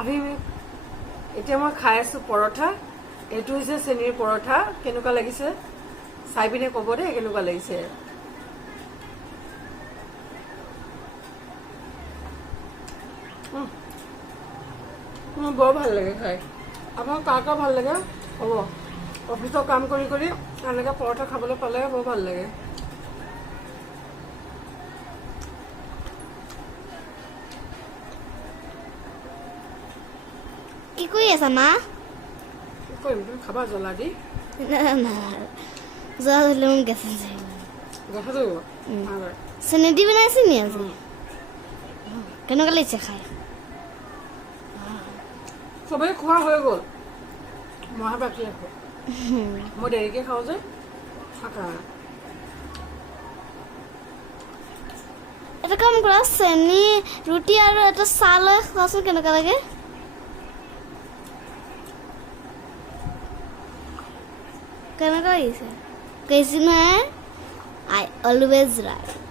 আমি এতিয়া মই খাই আছো পৰঠা এইটো হৈছে চেনিৰ পৰঠা কেনেকুৱা লাগিছে চাই পিনে ক'ব দেই কেনেকুৱা লাগিছে বৰ ভাল লাগে খাই আপোনাৰ কাৰ ভাল লাগে হ'ব অফিচৰ কাম কৰি কৰি এনেকৈ পৰঠা খাবলৈ পালে বৰ ভাল লাগে কি কৰি আছা মা কি কৰিম তুমি খাবা জ্বলা দি যোৱা হ'লে মোক গেছ গছতো চেনি দি বনাইছে নি আজি কেনেকুৱা লাগিছে খাই চবেই খোৱা হৈ গ'ল মইহে বাকী আছো মই দেৰিকৈ খাওঁ যে থাকা এটা কাম কৰা চেনি ৰুটি আৰু এটা চাহ লৈ খোৱাচোন কেনেকুৱা লাগে কেনেকুৱা লাগিছে কৈছো নহয় আই অলৱেজ ৰাইট